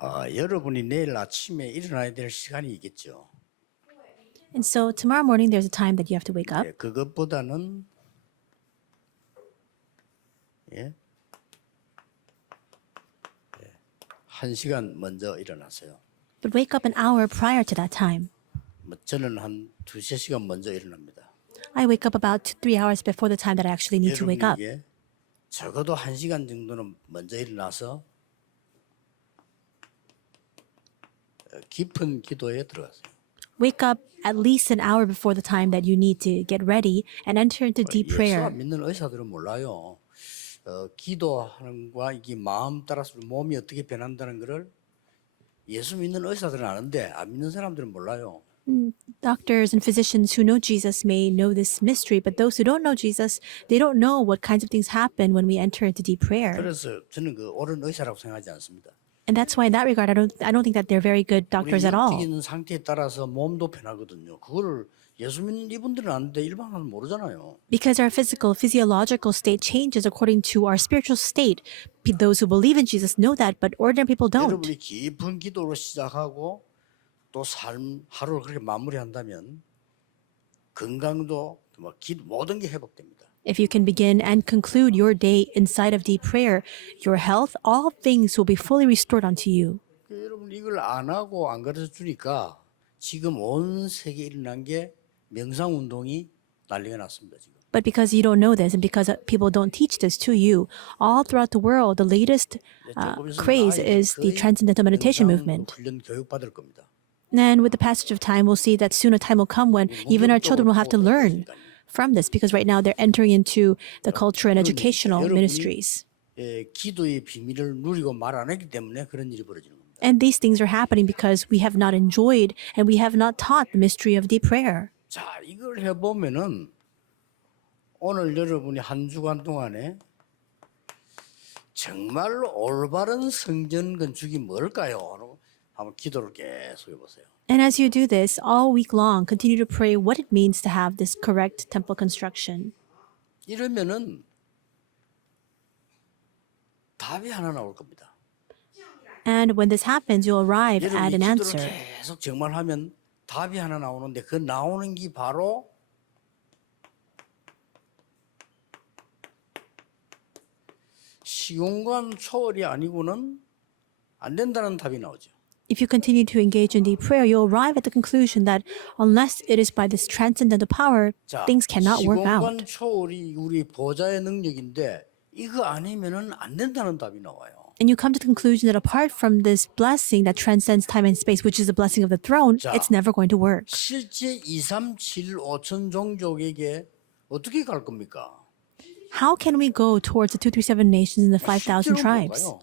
여러분이 내일 아침에 일어나야 될 시간이 있겠죠. And so tomorrow morning, there's a time that you have to wake up. 그것보다는 한 시간 먼저 일어나세요. But wake up an hour prior to that time. 저는 한 2-3시간 먼저 일어납니다. I wake up about 2-3 hours before the time that I actually need to wake up. 여러분에게 적어도 1시간 정도는 먼저 일어나서 깊은 기도에 들어가세요. Wake up at least an hour before the time that you need to get ready and enter into deep 예수 prayer. 안 믿는 의사들은 몰라요. 기도하는 거와 이게 마음 따라서 몸이 어떻게 변한다는 것을 예수 믿는 의사들은 아는데 안 믿는 사람들은 몰라요. Doctors and physicians who know Jesus may know this mystery, but those who don't know Jesus, they don't know what kinds of things happen when we enter into deep prayer. 그래서 저는 그 옳은 의사라고 생각하지 않습니다. And that's why in that regard, I don't think that they're very good doctors at all. 영적인 상태에 따라서 몸도 변하거든요. 그거를 예수 믿는 이분들은 아는데 일반 사람은 모르잖아요. Because our physiological state changes according to our spiritual state. Those who believe in Jesus know that, but ordinary people don't. 여러분이 깊은 기도로 시작하고 또 삶 하루를 그렇게 마무리한다면 건강도 모든 게 회복됩니다. If you can begin and conclude your day inside of deep prayer, your health, all things will be fully restored unto you. 여러분 이걸 안 하고 안 가르쳐 주니까 지금 온 세계에 일어난 게 명상 운동이 난리가 났습니다. 지금. But because you don't know this and because people don't teach this to you, all throughout the world, the latest craze is the transcendental meditation movement. 훈련 교육 받을 겁니다. And with the passage of time, we'll see that soon a time will come when even our children will have to learn from this, because right now they're entering into the culture and educational ministries. 기도의 비밀을 누리고 말 안 했기 때문에 그런 일이 벌어지는 겁니다. And these things are happening because we have not enjoyed and we have not taught the mystery of deep prayer. 자, 이걸 해보면은 오늘 여러분이 한 주간 동안에 정말로 올바른 성전 건축이 뭘까요? 한번 기도를 계속 해보세요. And as you do this all week long, continue to pray what it means to have this correct temple construction. 이러면은 답이 하나 나올 겁니다. And when this happens, you'll arrive at 여러분이 an 기도를 answer. 계속 정말 하면 답이 하나 나오는데 그 나오는 게 바로 시공간 초월이 아니고는 안 된다는 답이 나오죠. If you continue to engage in deep prayer, you'll arrive at the conclusion that unless it is by this transcendental power, 자, things cannot work out. 시공간 초월이 우리 보좌의 능력인데 이거 아니면은 안 된다는 답이 나와요. And you come to the conclusion that apart from this blessing that transcends time and space, which is the blessing of the throne, 자, it's never going to work. 실제 2, 3, 7, 5천 종족에게 어떻게 갈 겁니까? How can we go towards the 237 nations and the 5,000 실제로 못 tribes? 가요.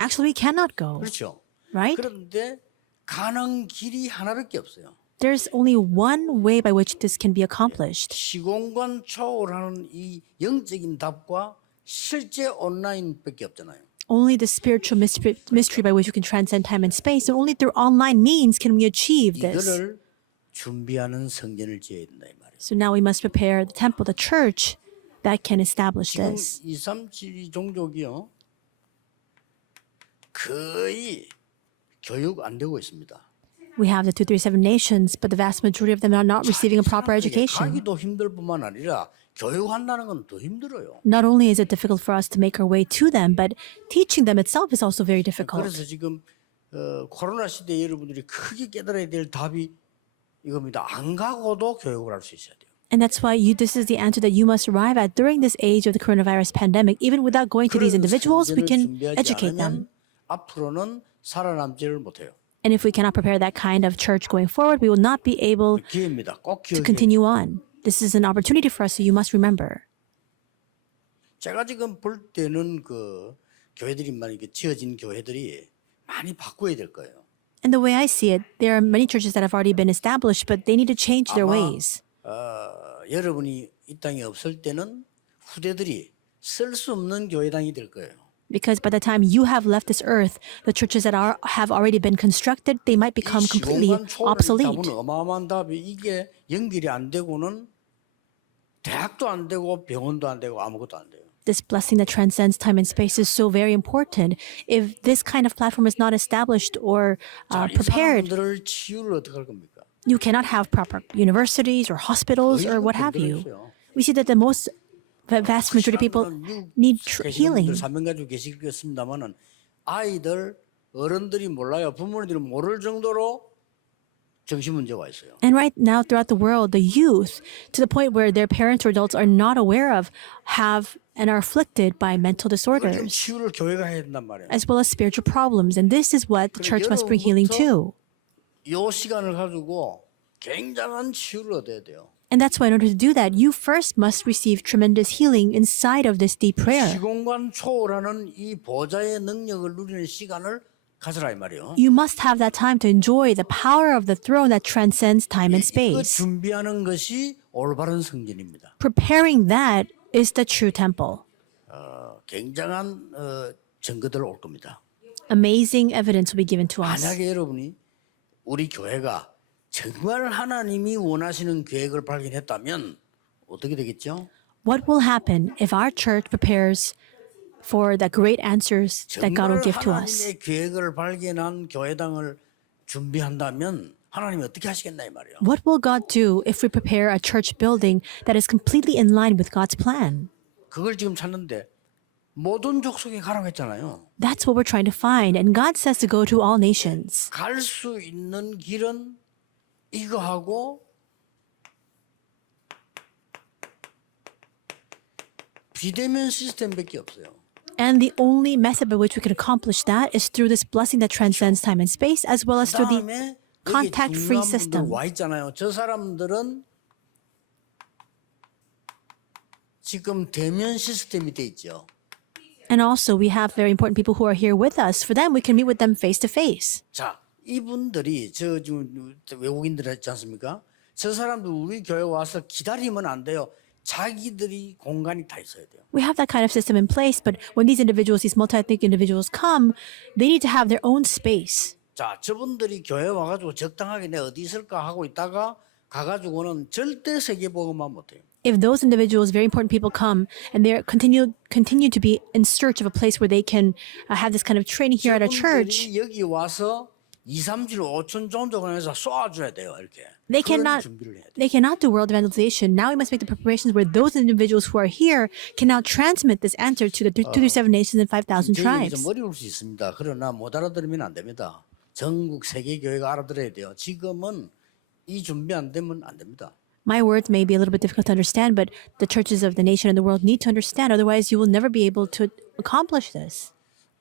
Actually, we cannot go, 그렇죠. right? 그런데 가는 길이 하나밖에 없어요. There's only one way by which this can be accomplished. 시공간 초월하는 이 영적인 답과 실제 온라인밖에 없잖아요. Only the spiritual mystery by which you can transcend time and space, and only through online means can we achieve this. 이거를 준비하는 성전을 지어야 된다 이 말이에요. So now we must prepare the temple, the church, that can establish 지금 this. 2, 3, 7 종족이요. 거의 교육 안 되고 있습니다. We have the 237 nations, but the vast majority of them are not receiving a proper education. 가기도 힘들 뿐만 아니라 교육한다는 건 더 힘들어요. Not only is it difficult for us to make our way to them, but teaching them itself is also very difficult. 그래서 지금 코로나 시대에 여러분들이 크게 깨달아야 될 답이 이겁니다. 안 가고도 교육을 할 수 있어야 돼요. And that's why this is the answer that you must arrive at during this age of the coronavirus pandemic. Even without going to these individuals, we can educate them. 앞으로는 살아남지를 못해요. And if we cannot prepare that kind of church going forward, we will not be able 기회입니다. 꼭 to 기억해요. continue on. This is an opportunity for us, so you must remember. 제가 지금 볼 때는 그 교회들이 많이 지어진 교회들이 많이 바꿔야 될 거예요. And the way I see it, there are many churches that have already been established, but they need to change their ways. 여러분이 이 땅에 없을 때는 후대들이 쓸 수 없는 교회당이 될 거예요. Because by the time you have left this earth, the churches that have already been constructed, they might become completely obsolete. 답은 어마어마한 답이 이게 연결이 안 되고는 대학도 안 되고 병원도 안 되고 아무것도 안 돼요. this blessing that transcends time and space is so very important. If this kind of platform is not established or 자, 이 prepared, 사람들을 치유를 어떻게 할 겁니까? you cannot have proper universities or hospitals or what have you. We see that the most the vast majority of people need 계시는 분들 healing. 사명 가지고 계시겠습니다만은 아이들 어른들이 몰라요. 부모님들이 모를 정도로 정신 문제가 있어요. And right now, throughout the world, the youth, to the point where their parents or adults are not aware of, have and are afflicted by mental 그걸 좀 disorders, 치유를 교회가 해야 된단 말이에요. as well as spiritual problems. And this is what the church must bring healing to. 이 시간을 가지고 굉장한 치유를 얻어야 돼요. And that's why, in order to do that, you first must receive tremendous healing inside of this deep prayer. 시공간 초월하는 이 보좌의 능력을 누리는 시간을 가져라 이 말이에요. You must have that time to enjoy the power of the throne that transcends time and 그 space. 준비하는 것이 올바른 성전입니다. Preparing that is the true temple. 굉장한 증거들 올 겁니다. Amazing evidence will be given to us. 만약에 여러분이 우리 교회가 정말 하나님이 원하시는 계획을 발견했다면 어떻게 되겠죠? What will happen if our church prepares for the great answers that God will 정말 give to us? 하나님의 계획을 발견한 교회당을 준비한다면 하나님이 어떻게 하시겠나 이 말이에요. What will God do if we prepare a church building that is completely in line with God's plan? 그걸 지금 찾는데 모든 족속에 가라고 했잖아요. That's what we're trying to find. And God says to go to all nations. 갈 수 있는 길은 이거하고 비대면 시스템밖에 없어요. And the only method by which we can accomplish that is through this blessing that transcends time and space, as well as through the 그다음에 여기 contact-free 중요한 분들 system. 와 있잖아요. 저 사람들은 지금 대면 시스템이 돼 있죠. And also, we have very important people who are here with us. For them, we can meet with them face to face. 자, 이분들이 저 지금 외국인들 있지 않습니까? 저 사람들 우리 교회 와서 기다리면 안 돼요. 자기들이 공간이 다 있어야 돼요. We have that kind of system in place, but when these individuals, these multi-ethnic individuals come, they need to have their own space. 자, 저분들이 교회 와가지고 적당하게 내 어디 있을까 하고 있다가 가가지고는 절대 세계복음만 못해요. If those individuals, very important people, come and they continue to be in search of a place where they can have this kind of training here at a church, 저분들이 여기 와서 2, 3주, 5천 종족을 해서 쏘아줘야 돼요. 이렇게. they 그런 cannot 준비를 해야 돼요. they cannot do world evangelization. Now we must make the preparations where those individuals who are here can now transmit this answer to the 237 nations and 5,000 좀 tribes. 어려울 수 있습니다. 그러나 못 알아들으면 안 됩니다. 전국 세계 교회가 알아들어야 돼요. 지금은 이 준비 안 되면 안 됩니다. My words may be a little bit difficult to understand, but the churches of the nation and the world need to understand. Otherwise, you will never be able to accomplish this.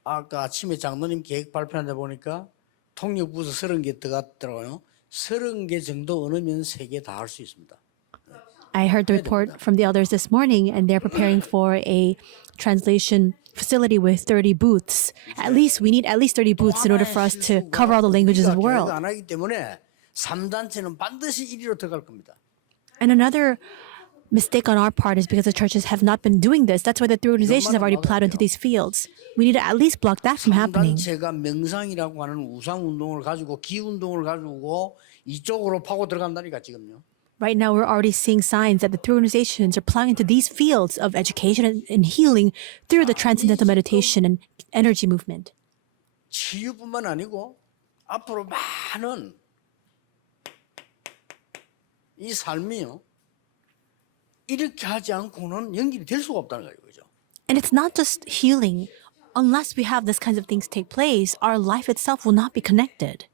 아까 아침에 장로님 계획 발표하다 보니까 통역부서 30개 들어갔더라고요. 30개 정도 얻으면 세계 다 할 수 있습니다. I heard the report from the elders this morning, and they're preparing for a translation facility with 30 booths. At least we need at least 30 booths in order for us to cover all the languages of the world. 안 하기 때문에 3단체는 반드시 1위로 들어갈 겁니다. And another mistake on our part is because the churches have not been doing this. That's why the three organizations have already plowed into these fields. We need to at least block that from happening. 3단체가 명상이라고 하는 우상 운동을 가지고 기 운동을 가지고 이쪽으로 파고 들어간다니까 지금요. Right now, we're already seeing signs that the three organizations are plowing into these fields of education and healing through the transcendental meditation and energy movement. 치유뿐만 아니고 앞으로 많은 이 삶이요. 이렇게 하지 않고는 연결이 될 수가 없다는 거예요. 그죠? And it's not just healing. Unless we have these kinds of things take place, our life itself will not be connected.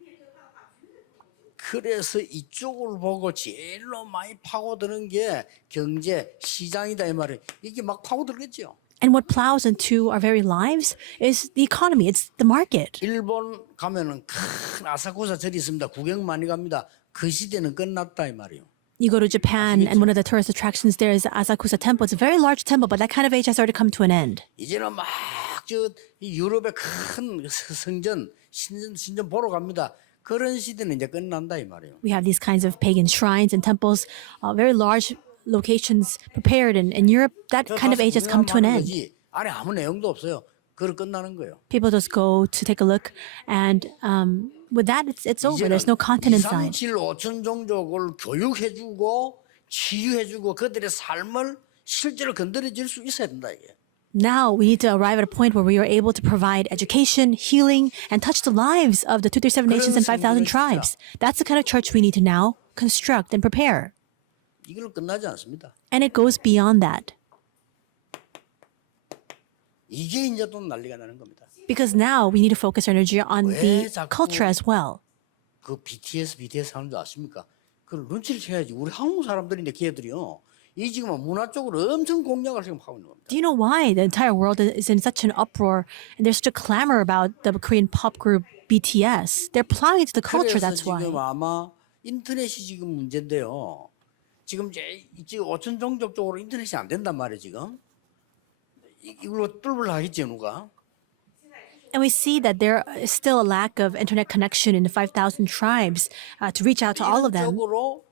그래서 이쪽을 보고 제일로 많이 파고드는 게 경제, 시장이다 이 말이에요. 이게 막 파고들겠죠. And what plows into our very lives is the economy. It's the market. 일본 가면은 큰 아사쿠사 절이 있습니다. 구경 많이 갑니다. 그 시대는 끝났다 이 말이에요. You go to Japan, and one of the tourist attractions there is the Asakusa Temple. It's a very large temple, but that kind of age has already come to an end. 이제는 막 저 유럽의 큰 성전, 신전 보러 갑니다. 그런 시대는 이제 끝난다 이 말이에요. We have these kinds of pagan shrines and temples, very large locations prepared in Europe. That kind of age has come to an end. 안에 아무 내용도 없어요. 그걸 끝나는 거예요. People just go to take a look, and with that, it's over. There's no content 2, inside. 3, 7, 5천 종족을 교육해주고 치유해주고 그들의 삶을 실제로 건드려질 수 있어야 된다 이게. Now we need to arrive at a point where we are able to provide education, healing, and touch the lives of the 237 nations and 5,000 tribes. That's the kind of church we need to now construct and prepare. 이걸로 끝나지 않습니다. And it goes beyond that. 이게 이제 또 난리가 나는 겁니다. Because now we need to focus our energy on the 왜 자꾸 culture as well. 그 BTS 하는 줄 아십니까? 그 눈치를 채야지. 우리 한국 사람들인데 걔들이요. 이 지금 문화 쪽으로 엄청 공략을 지금 하고 있는 겁니다. Do you know why the entire world is in such an uproar and there's such a clamor about the Korean pop group BTS? They're plowing into the culture, 그래서 that's why. 지금 아마 인터넷이 지금 문제인데요. 지금 지금 5천 종족 쪽으로 인터넷이 안 된단 말이에요 지금. 이걸로 뚫으려 하겠지 누가. And we see that there is still a lack of internet connection in the 5,000 tribes to reach out to all of them. 쪽으로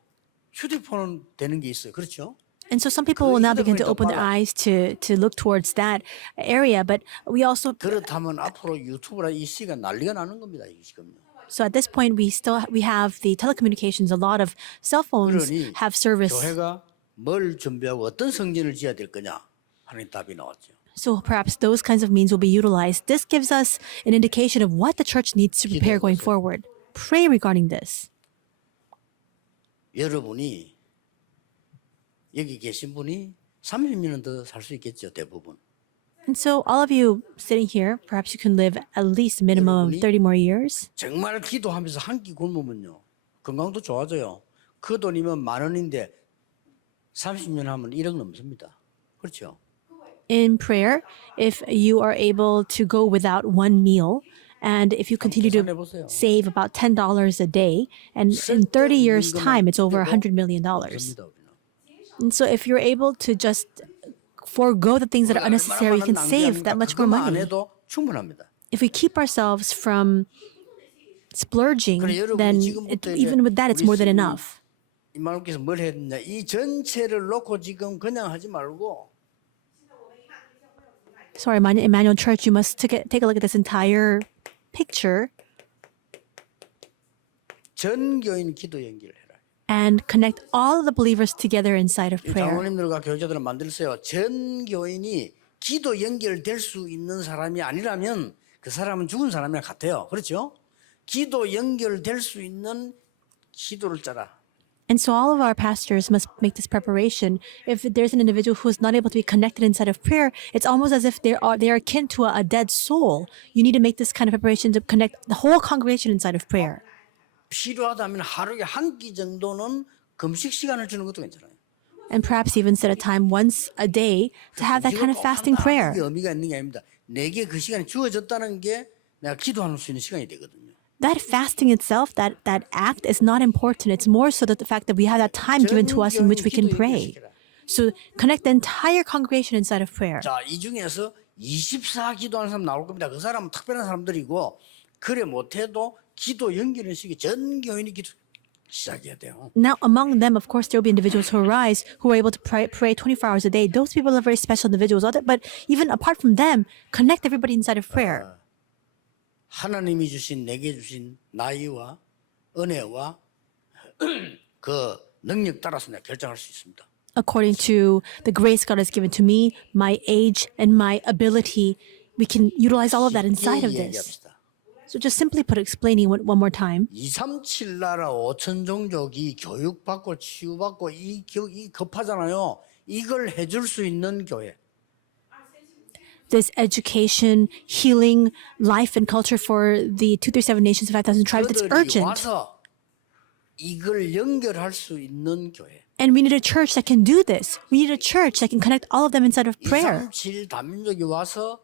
휴대폰은 되는 게 있어요. 그렇죠? And so some people will now begin to open their eyes to look towards that area. But we also, 그렇다면 앞으로 유튜브라 이 시가 난리가 나는 겁니다. 이게 지금요. so at this point, we have the telecommunications. A lot of cell phones 그러니 have service. 교회가 뭘 준비하고 어떤 성전을 지어야 될 거냐 하는 답이 나왔죠. So perhaps those kinds of means will be utilized. This gives us an indication of what the church needs to prepare going forward. Pray regarding this. 여러분이 여기 계신 분이 30년은 더 살 수 있겠죠 대부분. And so all of you sitting here, perhaps you can live at least a minimum of 30 more years. 정말 기도하면서 한 끼 굶으면요 건강도 좋아져요. 그 돈이면 10,000원인데 30년 하면 1억 넘습니다. 그렇죠? In prayer, if you are able to go without one meal, and if you continue to save about $10 a day, and in 30 years' time, it's over $100 million. 됩니다, 우리는. And so if you're able to just forego the things that are unnecessary, we can save that much more 그것만 안 money. 해도 충분합니다. If we keep ourselves from splurging, then even with that, it's more than enough. 이마누께서 뭘 했느냐? 이 전체를 놓고 지금 그냥 하지 말고 Sorry, Emmanuel Church, you must take a look at this entire picture 전 교인 기도 연기를 해라. and connect all of the believers together inside of prayer. 장로님들과 교육자들은 만들었어요. 전 교인이 기도 연결될 수 있는 사람이 아니라면 그 사람은 죽은 사람이랑 같아요. 그렇죠? 기도 연결될 수 있는 기도를 짜라. And so all of our pastors must make this preparation. If there's an individual who is not able to be connected inside of prayer, it's almost as if they are akin to a dead soul. You need to make this kind of preparation to connect the whole congregation inside of prayer. 필요하다면 하루에 한 끼 정도는 금식 시간을 주는 것도 괜찮아요. And perhaps even set a time once a day to have that kind of fasting prayer. 이게 의미가 있는 게 아닙니다. 내게 그 시간이 주어졌다는 게 내가 기도할 수 있는 시간이 되거든요. That fasting itself, that act is not important. It's more so that the fact that we have that time given to us in which we can pray. So connect the entire congregation inside of prayer. 자, 이 중에서 24 기도하는 사람 나올 겁니다. 그 사람은 특별한 사람들이고 그래 못해도 기도 연결하는 시기 전 교인이 기도 시작해야 돼요. Now, among them, of course, there will be individuals who arise who are able to pray 24 hours a day. Those people are very special individuals. But even apart from them, connect everybody inside of prayer. 하나님이 주신 내게 주신 나이와 은혜와 그 능력 따라서 내가 결정할 수 있습니다. According to the grace God has given to me, my age, and my ability, we can utilize all of that inside of this. 얘기합시다. So just simply explaining one more time. 237 나라 5천 종족이 교육받고 치유받고 이 급하잖아요. 이걸 해줄 수 있는 교회. This education, healing, life, and culture for the 237 nations and 5,000 tribes, it's 그들이 urgent. 와서 이걸 연결할 수 있는 교회. And we need a church that can do this. We need a church that can connect all of them inside of prayer. 237 다민족이 와서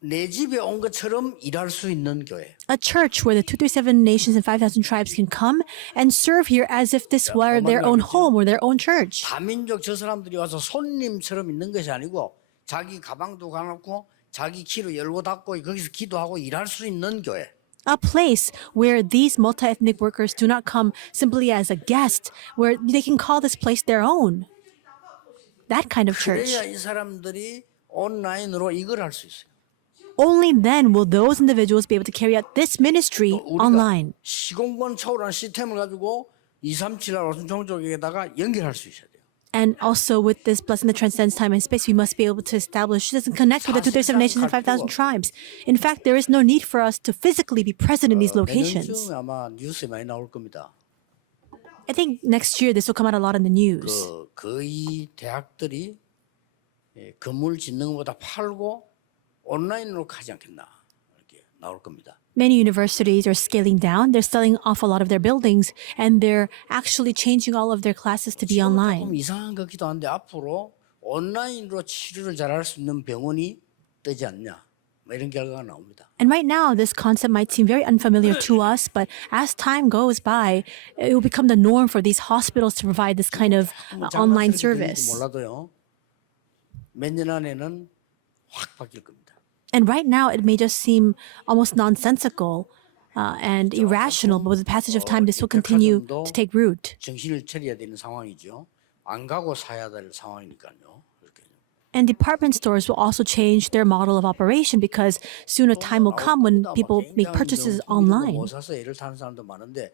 내 집에 온 것처럼 일할 수 있는 교회. A church where the 237 nations and 5,000 tribes can come and serve here as if this were their own home or their own church. 다민족 저 사람들이 와서 손님처럼 있는 것이 아니고 자기 가방도 가놓고 자기 키로 열고 닫고 거기서 기도하고 일할 수 있는 교회. A place where these multi-ethnic workers do not come simply as a guest, where they can call this place their own. That kind of church. 그래야 이 사람들이 온라인으로 이걸 할 수 있어요. Only then will those individuals be able to carry out this ministry online. 시공간 초월한 시스템을 가지고 237 5천 종족에다가 연결할 수 있어야 돼요. And also with this blessing that transcends time and space, we must be able to establish it doesn't connect with the 237 nations and 5,000 tribes. In fact, there is no need for us to physically be present in these locations. 내년쯤에 아마 뉴스에 많이 나올 겁니다. I think next year this will come out a lot in the news. 거의 대학들이 건물 짓는 것보다 팔고 온라인으로 가지 않겠나 이렇게 나올 겁니다. Many universities are scaling down. They're selling off a lot of their buildings, and they're actually changing all of their classes to be 조금 online. 이상한 것 같기도 한데 앞으로 온라인으로 치료를 잘할 수 있는 병원이 뜨지 않냐 뭐 이런 결과가 나옵니다. And right now, this concept might seem very unfamiliar to us, but as time goes by, it will become the norm for these hospitals to provide this kind of online service. 몰라도요. 몇 년 안에는 확 바뀔 겁니다. And right now, it may just seem almost nonsensical and irrational, but with the passage of time, this will continue to take root. 정신을 차려야 되는 상황이죠. 안 가고 사야 될 상황이니까요. 이렇게. And department stores will also change their model of operation because soon a time will come when people make purchases online. 못 사서 애를 타는 사람도 많은데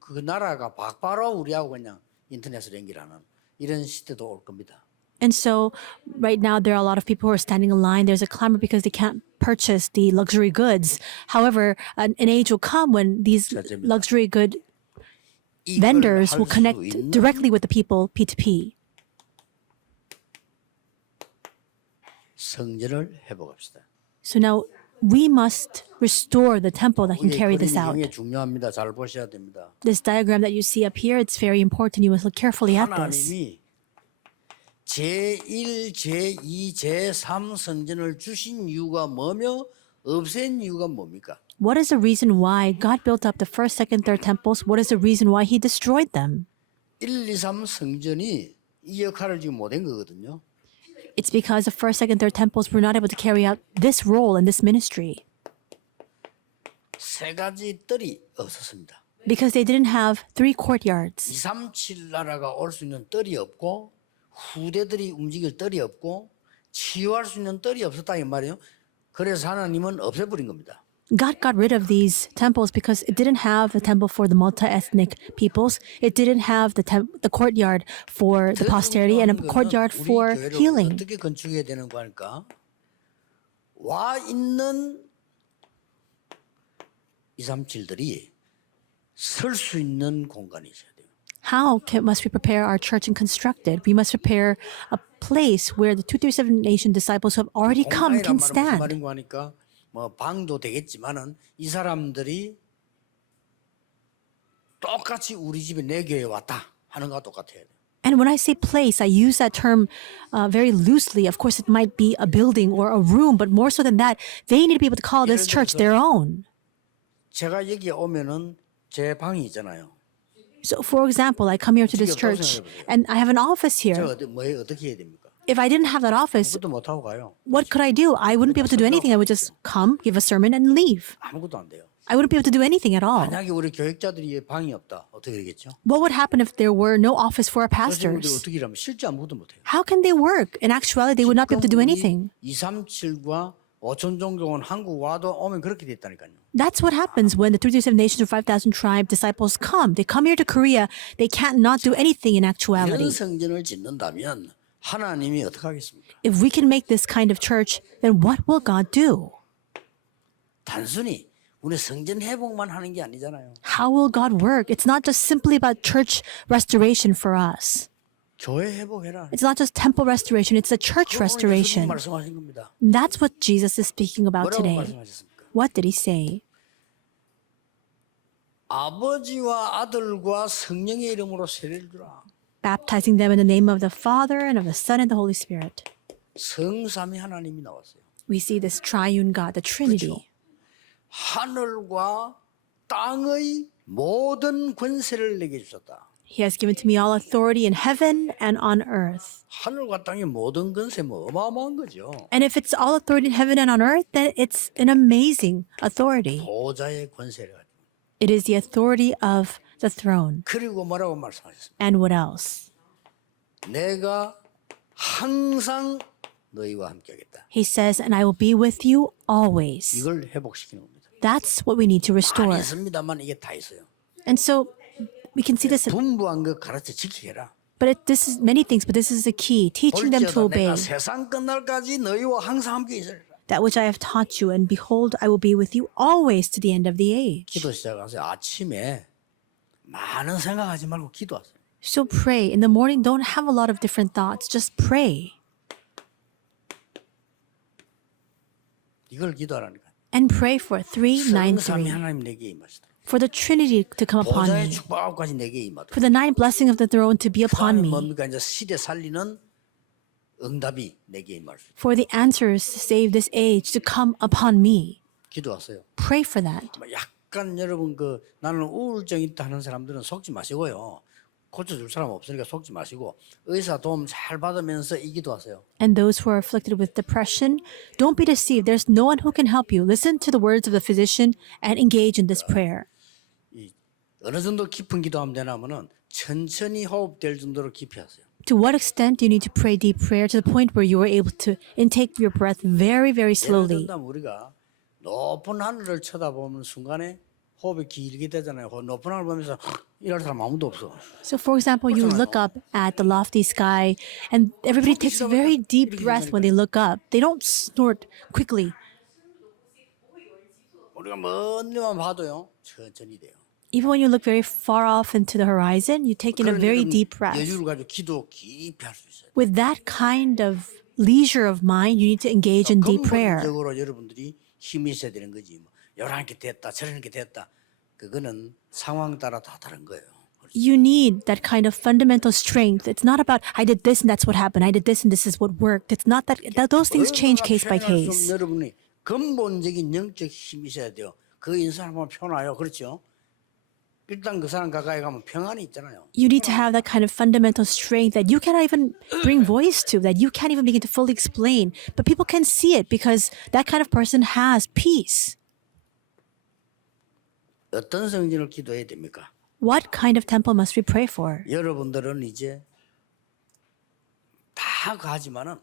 그 나라가 바로 우리하고 그냥 인터넷으로 연결하는 이런 시대도 올 겁니다. And so right now there are a lot of people who are standing in line. There's a clamor because they can't purchase the luxury goods. However, an age will come when these luxury good vendors will connect directly with the people P2P. 성전을 회복합시다. So now we must restore the temple that can carry this out. 굉장히 중요합니다. 잘 보셔야 됩니다. This diagram that you see up here, it's very important. You must look carefully at this. 하나님이 제1, 제2, 제3 성전을 주신 이유가 뭐며 없앤 이유가 뭡니까? What is the reason why God built up the first, second, third temples? What is the reason why He destroyed them? 1, 2, 3 성전이 이 역할을 지금 못한 거거든요. It's because the first, second, third temples were not able to carry out this role in this ministry. 세 가지 뜰이 없었습니다. Because they didn't have 3 courtyards. 237 나라가 올 수 있는 뜰이 없고 후대들이 움직일 뜰이 없고 치유할 수 있는 뜰이 없었다 이 말이에요. 그래서 하나님은 없애버린 겁니다. God got rid of these temples because it didn't have the temple for the multi-ethnic peoples. It didn't have the courtyard for the posterity and a courtyard for healing. 어떻게 건축해야 되는 거니까 와 있는 237들이 설 수 있는 공간이 있어야 돼요. Must we prepare our church and construct it? We must prepare a place where the 237 nation disciples who have already come can 무슨 stand. 말인 거 하니까 뭐 방도 되겠지만은 이 사람들이 똑같이 우리 집에 내 교회에 왔다 하는 거와 똑같아야 돼. And when I say place, I use that term very loosely. Of course, it might be a building or a room, but more so than that, they need to be able to call this church their own. 제가 여기 오면은 제 방이 있잖아요. So, for example, I come here to this church and I have an office here. 제가 어떻게 해야 됩니까? If I didn't have that office, 아무것도 못 하고 가요. what could I do? I wouldn't be able to do anything. I would just come, give a sermon, and leave. 아무것도 안 돼요. I wouldn't be able to do anything at all. 만약에 우리 교육자들이 방이 없다 어떻게 되겠죠? What would happen if there were no office for our 교수님들이 pastors? 어떻게 일하면 실제 아무것도 못 해요. How can they work? In actuality, they would not be able to do anything. 237과 5천 종교는 한국 와도 오면 그렇게 됐다니까요. That's what happens when the 337 nations or 5,000 tribe disciples come. They come here to Korea. They can't not do anything in 이런 actuality. 성전을 짓는다면 하나님이 어떻게 하겠습니까? If we can make this kind of church, then what will God do? 단순히 우리 성전 회복만 하는 게 아니잖아요. How will God work? It's not just simply about church restoration for us. 교회 회복해라. It's not just temple restoration, it's a church restoration. 말씀하신 겁니다. That's what Jesus is speaking about 뭐라고 today. 말씀하셨습니까? What did he say? 아버지와 아들과 성령의 이름으로 세례를 주라. Baptizing them in the name of the Father and of the Son and the Holy Spirit. 성삼위 하나님이 나왔어요. We see this triune God, the Trinity. 하늘과 땅의 모든 권세를 내게 주셨다. He has given to me all authority in heaven and on earth. 하늘과 땅의 모든 권세 뭐 어마어마한 거죠. And if it's all authority in heaven and on earth, then it's an amazing authority. 보좌의 권세를 가지고. It is the authority of the throne. 그리고 뭐라고 말씀하셨습니까? And what else? 내가 항상 너희와 함께하겠다. He says, and I will be with you always. 이걸 회복시키는 겁니다. That's what we need to restore. 많이 있습니다만 이게 다 있어요. And so we can see this. 분부한 것 가르쳐 지키라. this is many things, but this is the key. Teaching them to 볼지어다 obey 내가 세상 끝날까지 너희와 항상 함께 있으리라. that which I have taught you, and behold, I will be with you always to the end of the age. 기도 시작하세요. 아침에 많은 생각하지 말고 기도하세요. So pray. In the morning, don't have a lot of different thoughts. Just pray. 이걸 기도하라니까. And pray for 삼위 393. 하나님 내게 임하시다. For the Trinity to come upon 보좌의 me. 축복 9가지 내게 임하다. For the 9 blessings of the throne to be upon me. 뭡니까? 이제 시대 살리는 응답이 내게 임할 수. For the answers to save this age to come upon me. 기도하세요. Pray for that. 약간 여러분 나는 우울증 있다 하는 사람들은 속지 마시고요. 고쳐줄 사람 없으니까 속지 마시고 의사 도움 잘 받으면서 이 기도하세요. And those who are afflicted with depression, don't be deceived. There's no one who can help you. Listen to the words of the physician and engage in this prayer. 어느 정도 깊은 기도하면 되냐면은 천천히 호흡될 정도로 깊이 하세요. To what extent do you need to pray deep prayer to the point where you are able to intake your breath very, very 예를 slowly? 들면 우리가 높은 하늘을 쳐다보는 순간에 호흡이 길게 되잖아요. 높은 하늘 보면서 이럴 사람 아무도 없어. So, for example, you look up at the lofty sky, and everybody takes a very deep breath when they look up. They don't snort quickly. 우리가 멀리만 봐도요 천천히 돼요. Even when you look very far off into the horizon, you take in a very deep breath. 여유를 가지고 기도 깊이 할 수 있어요. With that kind of leisure of mind, you need to engage in deep prayer. 근본적으로 여러분들이 힘이 있어야 되는 거지. 뭐 요렇게 됐다, 저렇게 됐다. 그거는 상황 따라 다 다른 거예요. You need that kind of fundamental strength. It's not about I did this and that's what happened. I did this and this is what worked. It's not that those things change case by case. 여러분이 근본적인 영적 힘이 있어야 돼요. 그 인상 한번 펴놔요. 그렇죠? 일단 그 사람 가까이 가면 평안이 있잖아요. You need to have that kind of fundamental strength that you cannot even bring voice to, that you can't even begin to fully explain. But people can see it because that kind of person has peace. 어떤 성전을 기도해야 됩니까? What kind of temple must we pray for? 여러분들은 이제 다 가지만은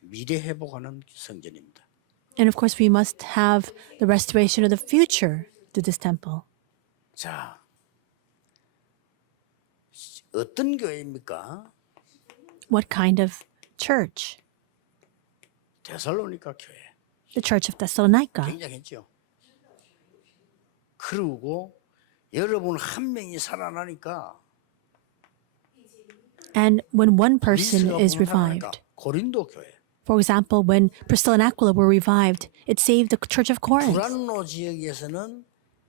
미래 회복하는 성전입니다. And of course, we must have the restoration of the future to this temple. 자, 어떤 교회입니까? What kind of church? 데살로니가 교회. The church of Thessalonica. 굉장했죠. 그리고 여러분 한 명이 살아나니까 And when one person 리스가 is 보면 살아나니까 revived, 고린도 교회. for example, when Priscilla and Aquila were revived, it saved the church of Corinth. 두란노 지역에서는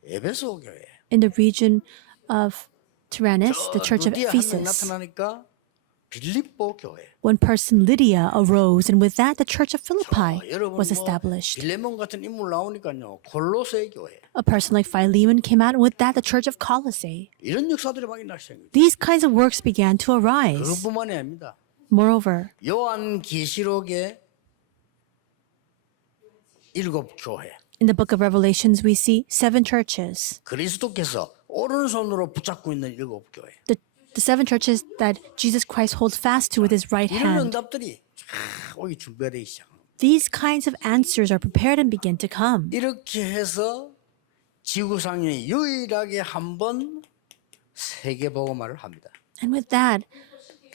에베소 교회. In the region of Tyrannus, the church of 루디아 한 명 Ephesus, 나타나니까 빌립보 교회. one person, Lydia, arose, and with that, the church of Philippi 여러분 was established. 빌레몬 같은 인물 나오니까요. 콜로세 교회. A person like Philemon came out, and with that, the church of Colossae. 이런 역사들이 막 일어나시는 거예요. These kinds of works began to arise. 그것뿐만이 아닙니다. Moreover, 요한 계시록의 7교회. in the book of Revelations, we see 7 churches. 그리스도께서 오른손으로 붙잡고 있는 7교회. The 7 churches that Jesus Christ holds fast to with his right 이런 hand. 응답들이 오기 준비가 되기 시작합니다. These kinds of answers are prepared and begin to come. 이렇게 해서 지구상에 유일하게 한 번 세계복음화를 합니다. And with that,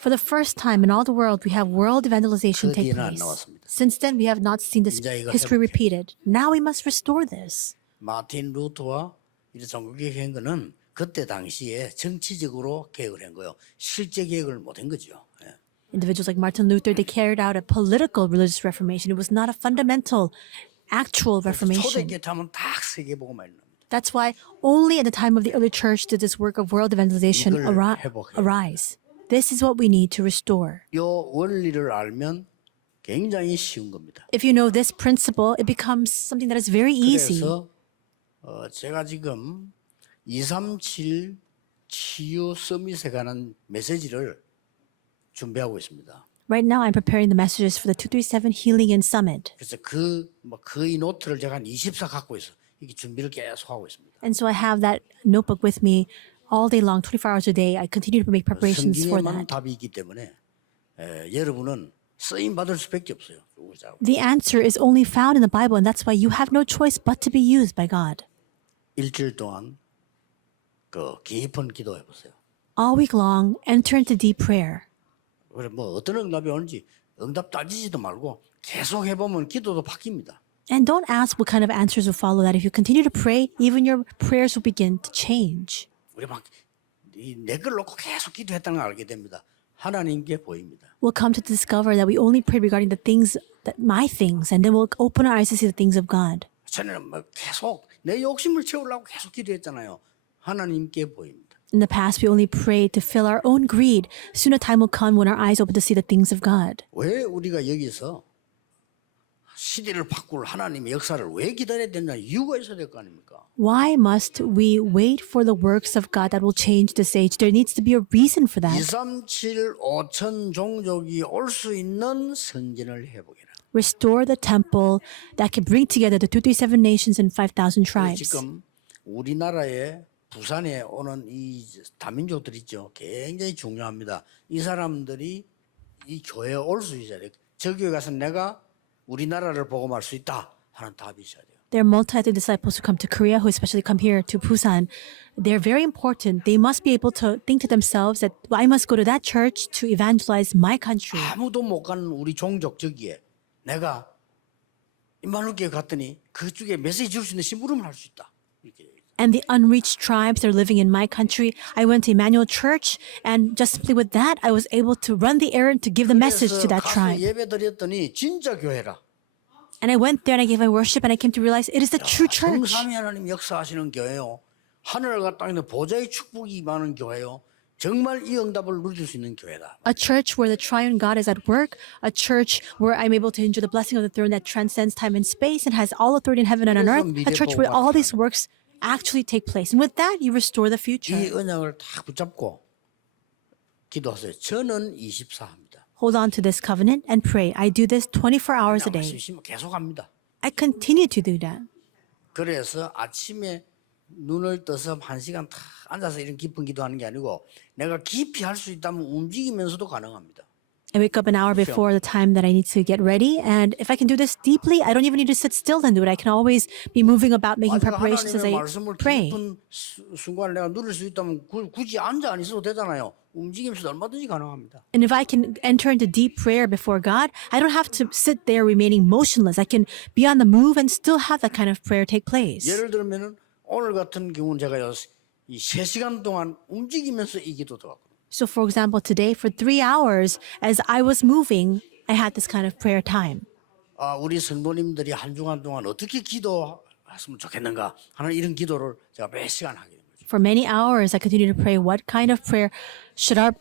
for the first time in all the world, we have world evangelization 그 take 뒤에는 안 place. 나왔습니다. Since then, we have not seen this 이제 이거 history 회복해. repeated. Now we must restore this. 마틴 루터와 이 전국의 한 거는 그때 당시에 정치적으로 계획을 한 거예요. 실제 계획을 못 한 거죠. 예. Individuals like Martin Luther, they carried out a political religious reformation. It was not a fundamental, actual 초대 reformation. 교회하면 딱 세계복음화 일어납니다. That's why only at the time of the early church did this work of world evangelization 이걸 회복해요. arise. This is what we need to restore. 이 원리를 알면 굉장히 쉬운 겁니다. If you know this principle, it becomes something that is very easy. 그래서 제가 지금 237 치유 서밋에 관한 메시지를 준비하고 있습니다. Right now, I'm preparing the messages for the 237 Healing and Summit. 그래서 거의 노트를 제가 한 24 갖고 있어. 이게 준비를 계속 하고 있습니다. And so I have that notebook with me all day long, 24 hours a day. I continue to make preparations for 성경에만 that. 답이 있기 때문에 여러분은 쓰임 받을 수밖에 없어요. The answer is only found in the Bible, and that's why you have no choice but to be used by God. 일주일 동안 깊은 기도해 보세요. All week long, enter into deep prayer. 그래 뭐 어떤 응답이 오는지 응답 따지지도 말고 계속 해보면 기도도 바뀝니다. And don't ask what kind of answers will follow that. If you continue to pray, even your prayers will begin to change. 우리 막 내 걸 놓고 계속 기도했다는 걸 알게 됩니다. 하나님께 보입니다. We'll come to discover that we only pray regarding the things, my things, and then we'll open our eyes to see the things of God. 저는 뭐 계속 내 욕심을 채우려고 계속 기도했잖아요. 하나님께 보입니다. In the past, we only prayed to fill our own greed. Soon a time will come when our eyes open to see the things of God. 왜 우리가 여기서 시대를 바꿀 하나님의 역사를 왜 기다려야 되냐 이유가 있어야 될 거 아닙니까? Why must we wait for the works of God that will change this age? There needs to be a reason for that. 237, 5천 종족이 올 수 있는 성전을 회복해라. Restore the temple that can bring together the 237 nations and 5,000 tribes. 지금 우리나라에 부산에 오는 이 다민족들 있죠. 굉장히 중요합니다. 이 사람들이 이 교회에 올 수 있어야 돼요. 저 교회 가서 내가 우리나라를 복음할 수 있다 하는 답이 있어야 돼요. There are multi-ethnic disciples who come to Korea, who especially come here to Busan. They're very important. They must be able to think to themselves that I must go to that church to evangelize my country. 아무도 못 가는 우리 종족 저기에 내가 임마누엘교회 갔더니 그쪽에 메시지 줄 수 있는 심부름을 할 수 있다. 이렇게. And the unreached tribes that are living in my country, I went to Emmanuel Church, and just simply with that, I was able to run the errand to give the message to that 가서 tribe. 예배 드렸더니 진짜 교회라. And I went there and I gave my worship, and I came to realize it is the true church. 성삼위 하나님 역사하시는 교회요. 하늘과 땅에 보좌의 축복이 많은 교회요. 정말 이 응답을 누릴 수 있는 교회다. A church where the triune God is at work, a church where I'm able to enjoy the blessing of the throne that transcends time and space and has all authority in heaven and on earth, a church where all these works actually take place. And with that, you restore the future. 이 언약을 딱 붙잡고 기도하세요. 저는 24합니다. Hold on to this covenant and pray. I do this 24 hours a day. 계속 합니다. I continue to do that. 그래서 아침에 눈을 떠서 1시간 딱 앉아서 이런 깊은 기도하는 게 아니고 내가 깊이 할 수 있다면 움직이면서도 가능합니다. I wake up an hour before the time that I need to get ready. And if I can do this deeply, I don't even need to sit still and do it. I can always be moving about, making preparations as I 말씀을 pray. 깊은 순간을 내가 누릴 수 있다면 굳이 앉아 안 있어도 되잖아요. 움직이면서 얼마든지 가능합니다. And if I can enter into deep prayer before God, I don't have to sit there remaining motionless. I can be on the move and still have that kind of prayer take place. 예를 들면은 오늘 같은 경우는 제가요 이 3시간 동안 움직이면서 이 기도 들어갔고. So for example, today for 3 hours, as I was moving, I had this kind of prayer time. 우리 성도님들이 한 주간 동안 어떻게 기도했으면 좋겠는가 하는 이런 기도를 제가 몇 시간 하게 됩니다. For many hours, I continue to pray, what kind of prayer should our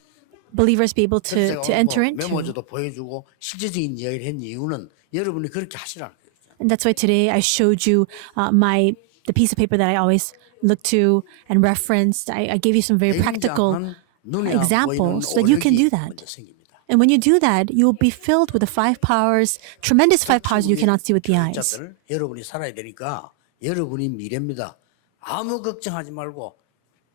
believers be able to enter into? 메모지도 보여주고 실제적인 이야기를 한 이유는 여러분이 그렇게 하시라는 거예요. And that's why today I showed you the piece of paper that I always look to and referenced. I gave you some very practical examples so that you can do that. And when you do that, you'll be filled with the 5 powers, tremendous 5 powers you cannot see with the eyes. 여러분이 살아야 되니까 여러분이 미래입니다. 아무 걱정하지 말고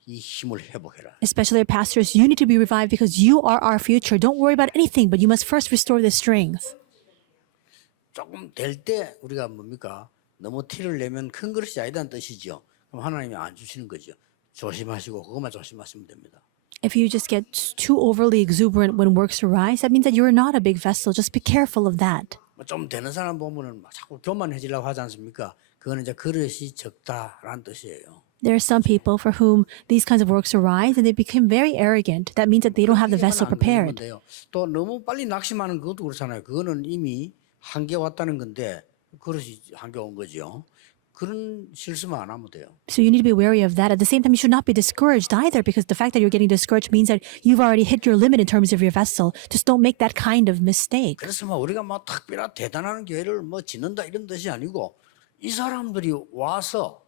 이 힘을 회복해라. Especially our pastors, you need to be revived because you are our future. Don't worry about anything, but you must first restore the strength. 조금 될 때 우리가 뭡니까? 너무 티를 내면 큰 그릇이 아니다는 뜻이죠. 그럼 하나님이 안 주시는 거죠. 조심하시고 그것만 조심하시면 됩니다. If you just get too overly exuberant when works arise, that means that you are not a big vessel. Just be careful of that. 좀 되는 사람 보면은 막 자꾸 교만해지려고 하지 않습니까? 그거는 이제 그릇이 적다라는 뜻이에요. There are some people for whom these kinds of works arise and they become very arrogant. That means that they don't have the vessel prepared. 또 너무 빨리 낙심하는 것도 그렇잖아요. 그거는 이미 한계 왔다는 건데 그릇이 한계 온 거죠. 그런 실수만 안 하면 돼요. So you need to be wary of that. At the same time, you should not be discouraged either, because the fact that you're getting discouraged means that you've already hit your limit in terms of your vessel. Just don't make that kind of mistake. 그래서 뭐 우리가 뭐 특별한 대단한 교회를 뭐 짓는다 이런 뜻이 아니고 이 사람들이 와서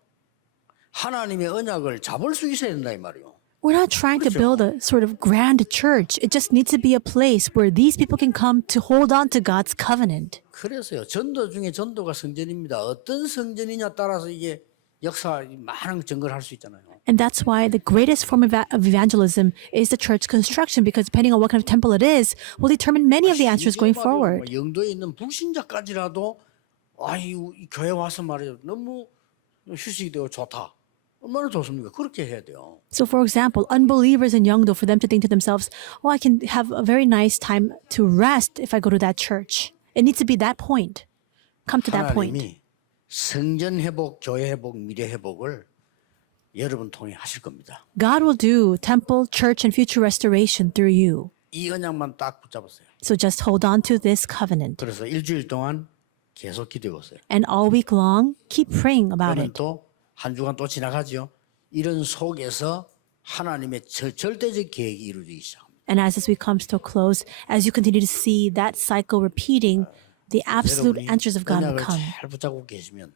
하나님의 언약을 잡을 수 있어야 된다 이 말이에요. We're not trying to build a sort of grand church. It just needs to be a place where these people can come to hold on to God's covenant. 그래서요. 전도 중에 전도가 성전입니다. 어떤 성전이냐 따라서 이게 역사 많은 증거를 할 수 있잖아요. And that's why the greatest form of evangelism is the church construction, because depending on what kind of temple it is, will determine many of the answers going forward. 영도에 있는 불신자까지라도 이 교회 와서 말이죠. 너무 휴식이 되고 좋다. 얼마나 좋습니까? 그렇게 해야 돼요. So, for example, unbelievers in Yeongdo, for them to think to themselves, oh, I can have a very nice time to rest if I go to that church. It needs to be that point. Come to that point. 하나님이 성전 회복, 교회 회복, 미래 회복을 여러분 통해 하실 겁니다. God will do temple, church, and future restoration through you. 이 언약만 딱 붙잡으세요. So just hold on to this covenant. 그래서 일주일 동안 계속 기도해 보세요. And all week long, keep praying about 그러면 it. 또 한 주간 또 지나가죠. 이런 속에서 하나님의 절대적 계획이 이루어지기 시작합니다. And as this week comes to a close, as you continue to see that cycle repeating, the absolute 여러분이 answers of God will 언약을 come. 잘 붙잡고 계시면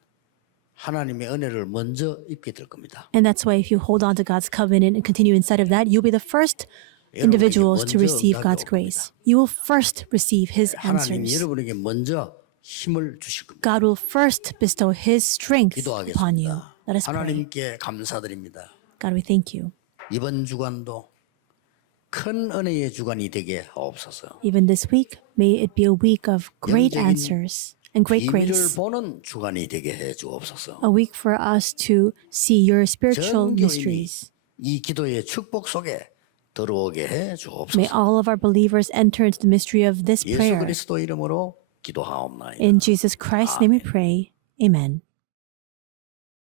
하나님의 은혜를 먼저 입게 될 겁니다. And that's why if you hold on to God's covenant and continue inside of that, you'll be the first individuals to receive God's grace. You will first receive His 하나님이 answers. 여러분에게 먼저 힘을 주실 겁니다. God will first bestow His strength upon you. 기도하겠습니다. Let us pray. 하나님께 감사드립니다. God, we thank you. 이번 주간도 큰 은혜의 주간이 되게 하옵소서. Even this week, may it be a week of great 영적인 answers and great 비밀을 grace. 보는 주간이 되게 해 주옵소서. A week for us to see your spiritual 전 교인이 mysteries. 이 기도의 축복 속에 들어오게 해 May 주옵소서. all of our believers enter into the mystery of this 예수 prayer. 그리스도 이름으로 기도하옵나이다. In Jesus Christ's name we pray. Amen.